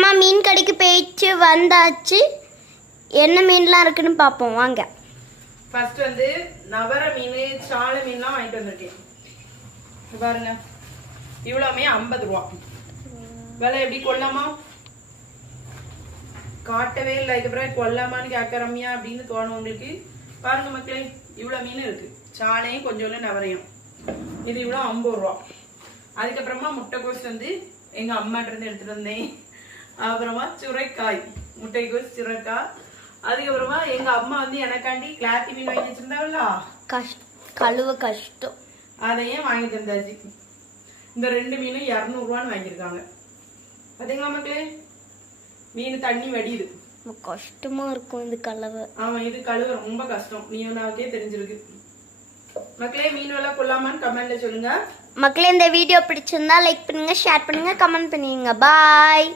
அம்மா மீன் கடைக்கு போயிட்டு வந்தாச்சு. என்ன மீன்லாம் இருக்குன்னு பார்ப்போம் வாங்க. ஃபர்ஸ்ட் வந்து நவர மீன், சால மீன்லாம் வாங்கிட்டு வந்திருக்கேன். பாருங்க, இவ்வளவுமே 50 ரூபா. விலை எப்படி கொள்ளாமா? காட்டவே இல்லை. இதுக்கப்புறம் கொல்லாமான்னு கேட்கறமியா அப்படின்னு தோணும் உங்களுக்கு. பாருங்க மக்களே, இவ்வளவு மீன் இருக்கு. சாலையும் கொஞ்சம் நவரையும். இது இவ்வளவு 50 ரூபா. அதுக்கப்புறமா முட்டைக்கோஸ் வந்து எங்க அம்மாட்ட இருந்து எடுத்துட்டு வந்தேன். அப்புறமா சுரைக்காய், முட்டைக்கோஸ், சுரைக்காய். அதுக்கப்புறமா எங்க அம்மா வந்து எனக்காண்டி கிளாத்தி மீன் வாங்கி வச்சிருந்தாங்களா, கழுவ கஷ்டம், அதையும் வாங்கி தந்தாச்சு. இந்த 2 மீனும் 200 ரூபான்னு வாங்கியிருக்காங்க. பாத்தீங்களா மக்களே, மீன் தண்ணி வடியுது. கஷ்டமா இருக்கும் இது கழுவ. ஆமா, இது கழுவ ரொம்ப கஷ்டம். நீங்களுக்கே தெரிஞ்சிருக்கு மக்களே. மீன் எல்லாம் கொள்ளாமான்னு கமெண்ட்ல சொல்லுங்க மக்களே. இந்த வீடியோ பிடிச்சிருந்தா லைக் பண்ணுங்க, ஷேர் பண்ணுங்க, கமெண்ட் பண்ணுங்க. பாய்.